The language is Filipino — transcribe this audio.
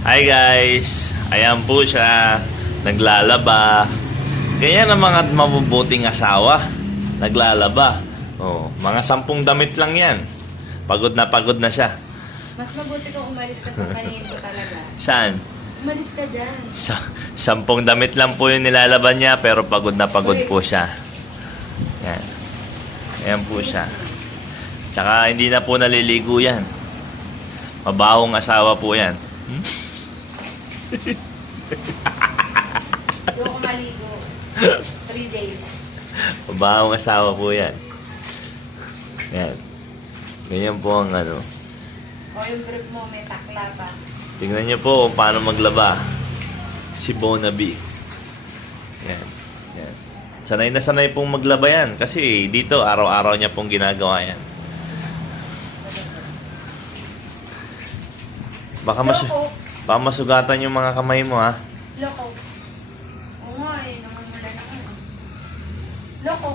Hi guys! Ayan po siya. Naglalaba. Kaya ng mga mabubuting asawa. Naglalaba. Oh, mga 10 damit lang yan. Pagod na siya. Mas mabuti kung umalis ka sa kanito talaga. Saan? Umalis ka dyan. 10 damit lang po yung nilalaban niya pero pagod po siya. Yan. Ayan po siya. Tsaka hindi na po naliligo yan. Mabahong asawa po yan. Hmm? Doon ko maligo. 3 days. Mabahong asawa po yan. Yan. Ganyan po ang ano. O yung brief mo, may takla pa. Tingnan niyo po kung paano maglaba. Si Bonaby. Yan. Yan. Sanay na sanay pong maglaba yan. Kasi dito, araw-araw niya pong ginagawa yan. Baka masugatan yung mga kamay mo, ha? Loko. Oo nga eh, naman wala na. Loko.